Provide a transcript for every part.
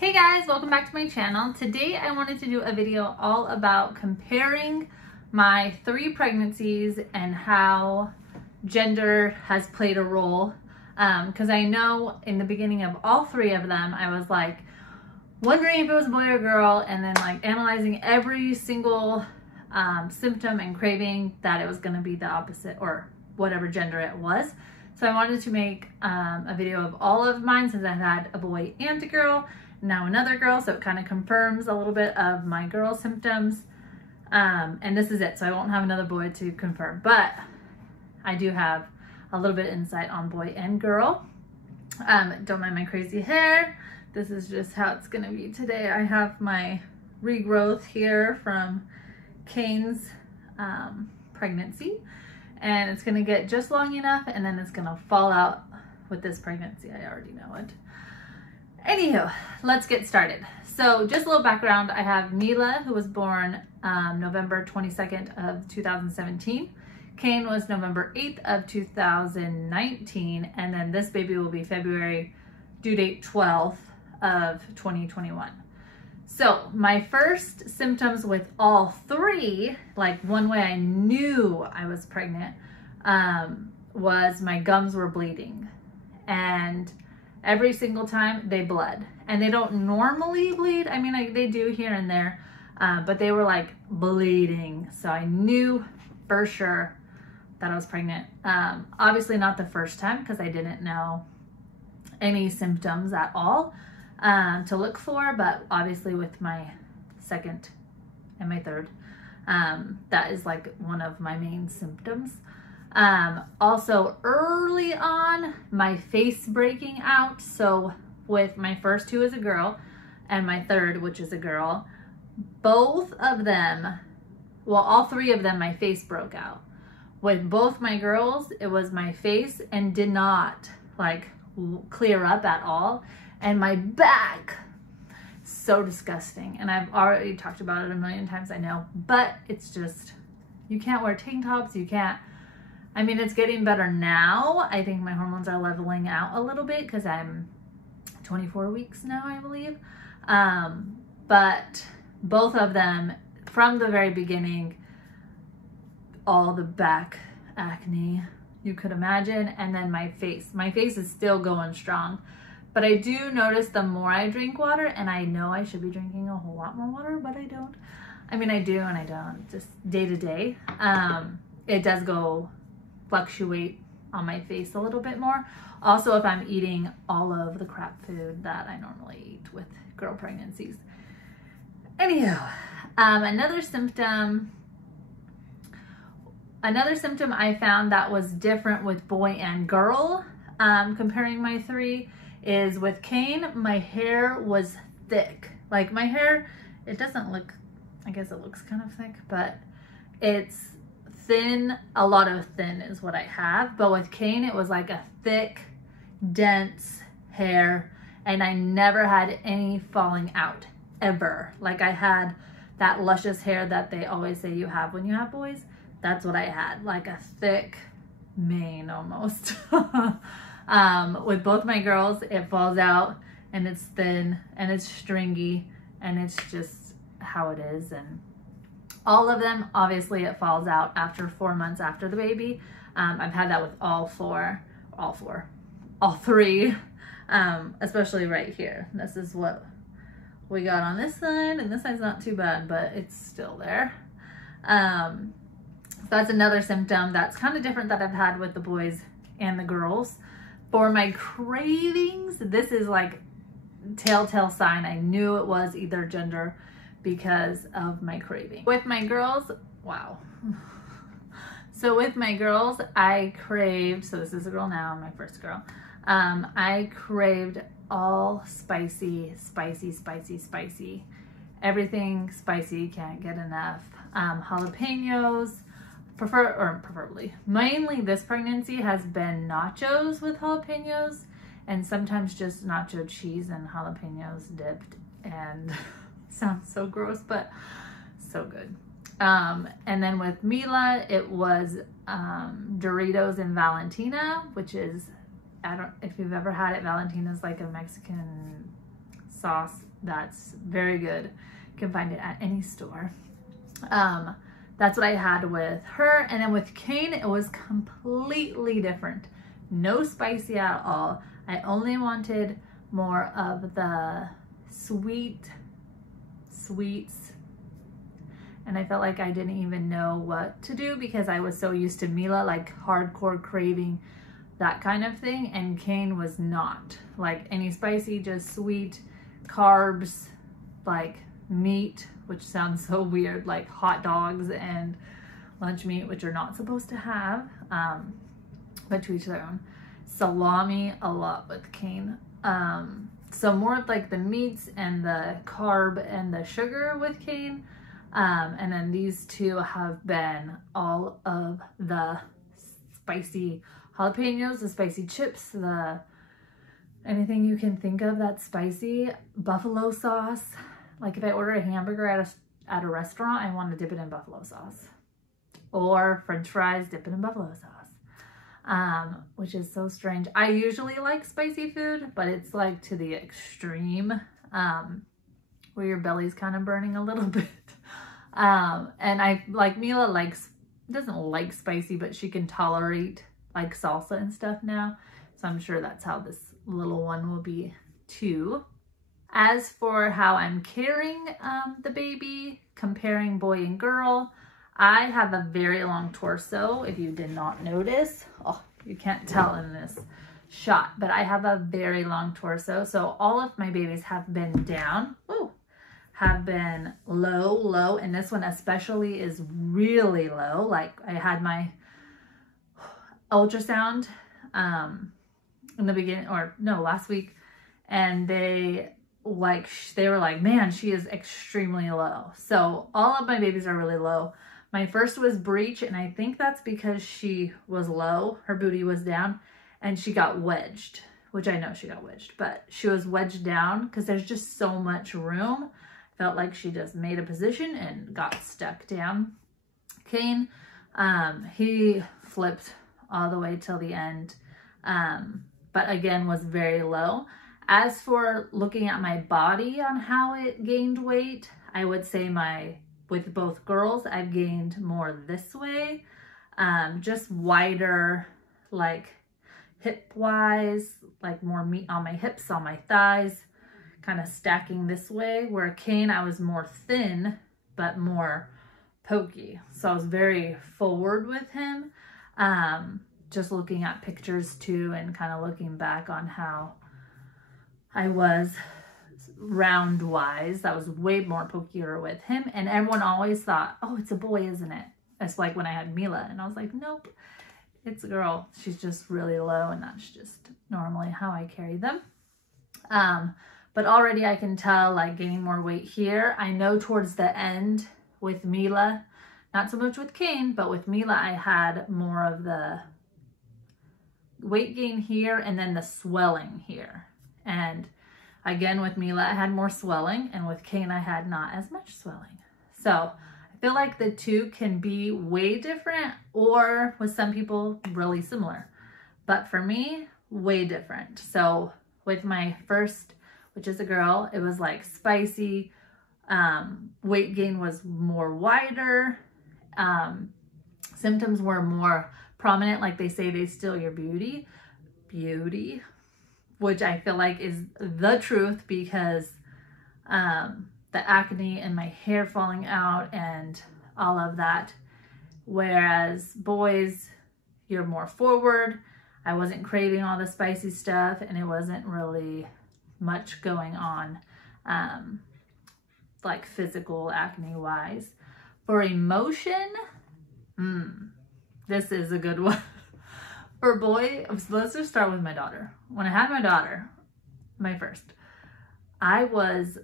Hey guys, welcome back to my channel. Today I wanted to do a video all about comparing my 3 pregnancies and how gender has played a role. Because I know in the beginning of all 3 of them, I was like wondering if it was a boy or girl, and then like analyzing every single symptom and craving that it was going to be the opposite or whatever gender it was. So I wanted to make a video of all of mine since I've had a boy and a girl, now another girl, so it kind of confirms a little bit of my girl symptoms. And this is it, so I won't have another boy to confirm, but I do have a little bit of insight on boy and girl. Don't mind my crazy hair. This is just how it's gonna be today. I have my regrowth here from Kane's pregnancy, and it's gonna get just long enough and then it's gonna fall out with this pregnancy. I already know it. Anywho, let's get started. So just a little background. I have Mila, who was born November 22nd of 2017. Kane was November 8th of 2019. And then this baby will be February, due date 12th of 2021. So my first symptoms with all 3, like one way I knew I was pregnant, was my gums were bleeding. And every single time they bled, and they don't normally bleed. I mean, they do here and there, but they were like bleeding. So I knew for sure that I was pregnant. Obviously not the first time, because I didn't know any symptoms at all to look for, but obviously with my second and my third, that is like one of my main symptoms. Also early on, my face breaking out. So with my first 2 as a girl and my third, which is a girl, both of them, well, all 3 of them, my face broke out. With both my girls, it was my face and did not like clear up at all. And my back, so disgusting. And I've already talked about it a million times, I know, but it's just, you can't wear tank tops. You can't, I mean, it's getting better now. I think my hormones are leveling out a little bit because I'm 24 weeks now, I believe. But both of them, from the very beginning, all the back acne you could imagine. And then my face is still going strong. But I do notice the more I drink water, and I know I should be drinking a whole lot more water, but I don't. I mean, I do and I don't, just day to day. It does fluctuate on my face a little bit more. Also, if I'm eating all of the crap food that I normally eat with girl pregnancies. Anyhow, another symptom I found that was different with boy and girl, comparing my 3, is with Kane, my hair was thick. Like my hair, it doesn't look, I guess it looks kind of thick, but it's thin. A lot of thin is what I have. But with Kane, it was like a thick, dense hair, and I never had any falling out, ever. Like I had that luscious hair that they always say you have when you have boys. That's what I had, like a thick mane almost. With both my girls, it falls out and it's thin and it's stringy, and it's just how it is. And all of them, obviously it falls out after 4 months after the baby. I've had that with all 3, especially right here. This is what we got on this side, and this side's not too bad, but it's still there. So that's another symptom that's kind of different that I've had with the boys and the girls. For my cravings, this is like telltale sign. I knew it was either gender because of my craving. With my girls, wow. So with my girls, I craved, so this is a girl now, my first girl. I craved all spicy. Everything spicy, can't get enough. Jalapenos, preferably. Mainly this pregnancy has been nachos with jalapenos, and sometimes just nacho cheese and jalapenos dipped, and sounds so gross, but so good. And then with Mila, it was Doritos and Valentina, which is, I don't, if you've ever had it, Valentina is like a Mexican sauce that's very good. You can find it at any store. That's what I had with her. And then with Kane, it was completely different. No spicy at all. I only wanted more of the sweets. And I felt like I didn't even know what to do because I was so used to Mila, like hardcore craving, that kind of thing. And Kane was not like any spicy, just sweet, carbs, like meat, which sounds so weird, like hot dogs and lunch meat, which are not supposed to have, but to each their own. Salami a lot with Kane. So more of like the meats and the carb and the sugar with Kane. And then these two have been all of the spicy jalapenos, the spicy chips, anything you can think of that's spicy, buffalo sauce. Like if I order a hamburger at a restaurant, I want to dip it in buffalo sauce, or French fries, dip it in buffalo sauce, which is so strange. I usually like spicy food, but it's like to the extreme, where your belly's kind of burning a little bit. And I like Mila doesn't like spicy, but she can tolerate like salsa and stuff now. So I'm sure that's how this little one will be too. As for how I'm carrying the baby, comparing boy and girl, I have a very long torso. If you did not notice, oh, you can't tell in this shot, but I have a very long torso. So all of my babies have been down. Woo! Have been low, and this one especially is really low. Like I had my ultrasound in the beginning, or no, last week, and they were like, man, she is extremely low. So all of my babies are really low. My first was breech, and I think that's because she was low, her booty was down, and she got wedged, which I know she got wedged, but she was wedged down because there's just so much room. Felt like she just made a position and got stuck down. Kane, he flipped all the way till the end, but again was very low. As for looking at my body on how it gained weight, I would say with both girls, I've gained more this way, just wider, like hip wise, like more meat on my hips, on my thighs, kind of stacking this way, where Kane, I was more thin, but more pokey. So I was very forward with him. Just looking at pictures too, and kind of looking back on how I was round wise, that was way more pokier with him. And everyone always thought, oh, it's a boy, isn't it? It's like when I had Mila, and I was like, nope, it's a girl. She's just really low, and that's just normally how I carry them. But already I can tell like gaining more weight here. I know towards the end with Mila, not so much with Kane, but with Mila, I had more of the weight gain here and then the swelling here. And again, with Mila, I had more swelling, and with Kane, I had not as much swelling. So I feel like the two can be way different, or with some people, really similar. But for me, way different. So with my first, which is a girl, it was like spicy, weight gain was more wider, symptoms were more prominent, like they say they steal your beauty, which I feel like is the truth, because the acne and my hair falling out and all of that. Whereas boys, you're more forward. I wasn't craving all the spicy stuff, and it wasn't really much going on, like physical acne wise. For emotion, this is a good one. For boy, let's just start with my daughter. When I had my daughter, my first, I was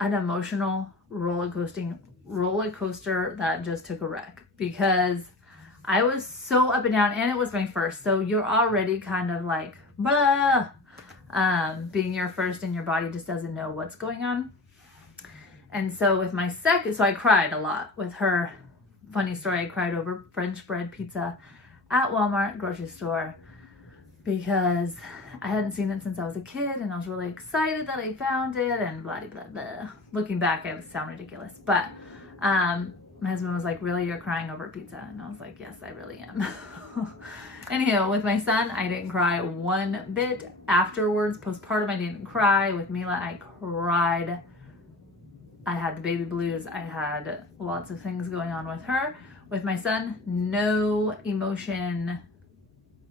an emotional roller coaster that just took a wreck, because I was so up and down, and it was my first. So you're already kind of like, blah, being your first, and your body just doesn't know what's going on. And so with my second, so I cried a lot with her. Funny story, I cried over French bread pizza at Walmart grocery store because I hadn't seen it since I was a kid, and I was really excited that I found it, and blah, blah, blah. Looking back, it sound ridiculous, but my husband was like, really, you're crying over pizza? And I was like, yes, I really am. Anyhow, with my son, I didn't cry one bit. Afterwards, postpartum, I didn't cry. With Mila, I cried. I had the baby blues. I had lots of things going on with her. With my son, no emotion,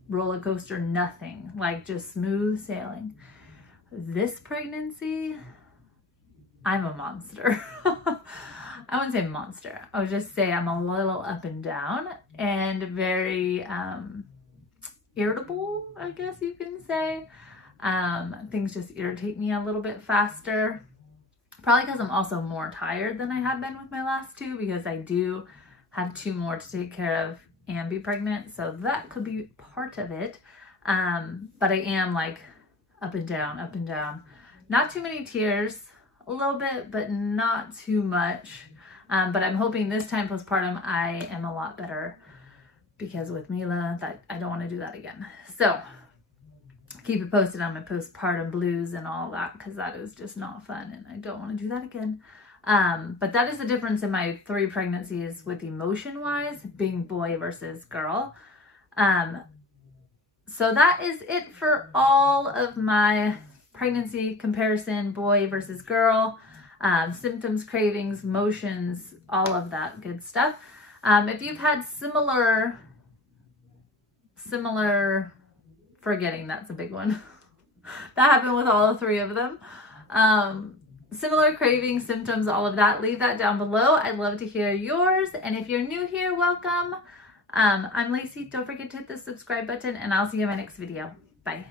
roller coaster, nothing. Like just smooth sailing. This pregnancy, I'm a monster. I wouldn't say monster. I would just say I'm a little up and down and very irritable, I guess you can say. Things just irritate me a little bit faster. Probably because I'm also more tired than I had been with my last two, because I do have 2 more to take care of and be pregnant. So that could be part of it. But I am like up and down, up and down. Not too many tears, a little bit, but not too much. But I'm hoping this time postpartum, I am a lot better, because with Mila, that I don't want to do that again. So keep it posted on my postpartum blues and all that, because that is just not fun and I don't want to do that again. But that is the difference in my 3 pregnancies with emotion wise, being boy versus girl. So that is it for all of my pregnancy comparison, boy versus girl, symptoms, cravings, motions, all of that good stuff. If you've had similar, forgetting, that's a big one. That happened with all 3 of them. Similar cravings, symptoms, all of that, leave that down below. I'd love to hear yours. And if you're new here, welcome. I'm Laci. Don't forget to hit the subscribe button, and I'll see you in my next video. Bye.